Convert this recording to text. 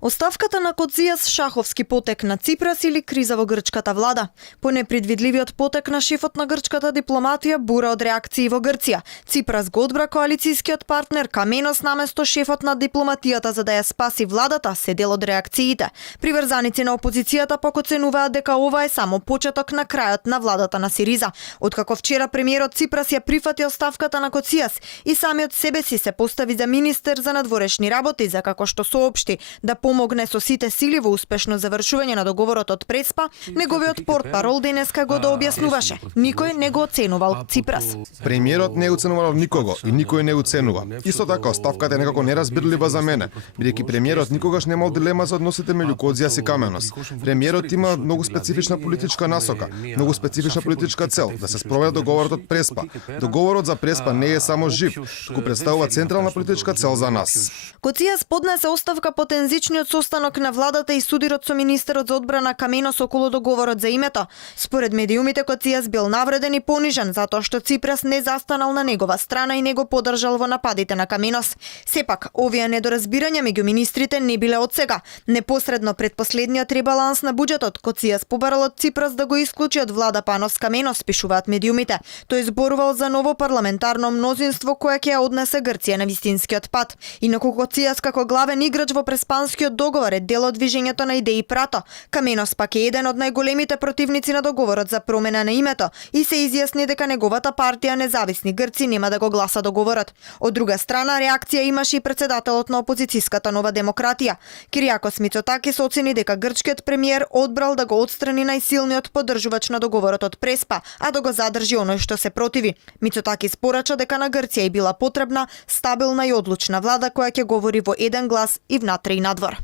Оставката на Коцијас, шаховски потек на Ципрас или криза во грчката влада? По непредвидливиот потек на шефот на грчката дипломатија бура од реакции во Грција. Ципрас го одбра коалицијскиот партнер Каменос наместо шефот на дипломатијата за да ја спаси владата, се дел од реакциите. Приврзаници на опозицијата пак оценуваат дека ова е само почеток на крајот на владата на Сириза. Откако вчера премиерот Ципрас ја прифати оставката на Коцијас и самиот себе си се постави за министер за надворешни работи, за како што соопшти да помогне со сите сили во успешно завршување на договорот од Преспа, неговиот портпарол денеска го објаснуваше. Никој не го оценувал Ципрас. Премиерот не оценувал никого и никој не оценува. Исто така оставката е некако неразбирлива за мене, бидејќи премиерот никогаш немал дилема за односите меѓу Коцијас и Каменос. Премиерот има многу специфична политичка насока, многу специфична политичка цел да се спроведе договорот од Преспа. Договорот за Преспа не е само жив, туку представува централна политичка цел за нас. Коцијас поднесе оставка по тензичниот состанок на владата и судирот со министерот за одбрана Каменос околу договорот за името. Според медиумите, Коцијас бил навреден и понижен затоа што Ципрас не застанал на негова страна и не го поддржал во нападите на Каменос. Сепак, овие недоразбирања меѓу министрите не биле од сега. Непосредно пред последниот ребаланс на буџетот, Коцијас побарал од Ципрас да го исклучи од влада Панос Каменос, пишуваат медиумите. Тој зборувал за ново парламентарно мнозинство кое ќе ја однесе Грција на вистинскиот пат. Инаку Коцијас како главен играч во Преспанскиот договор е дел од движењето на идеи Прато. Каменос пак е еден од најголемите противници на договорот за промена на името и се изјасни дека неговата партија Независни Грци нема да го гласа договорот. Од друга страна, реакција имаше и председателот на опозицијската Нова демократија. Киријакос Мицотакис оцени дека грчкиот премиер одбрал да го отстрани најсилниот поддржувач на договорот од Преспа, а да го задржи оној што се противи. Мицотакис порача дека на Грција е била потребна стабилна и одлучна влада која ќе говори во еден глас и внатре и надвор.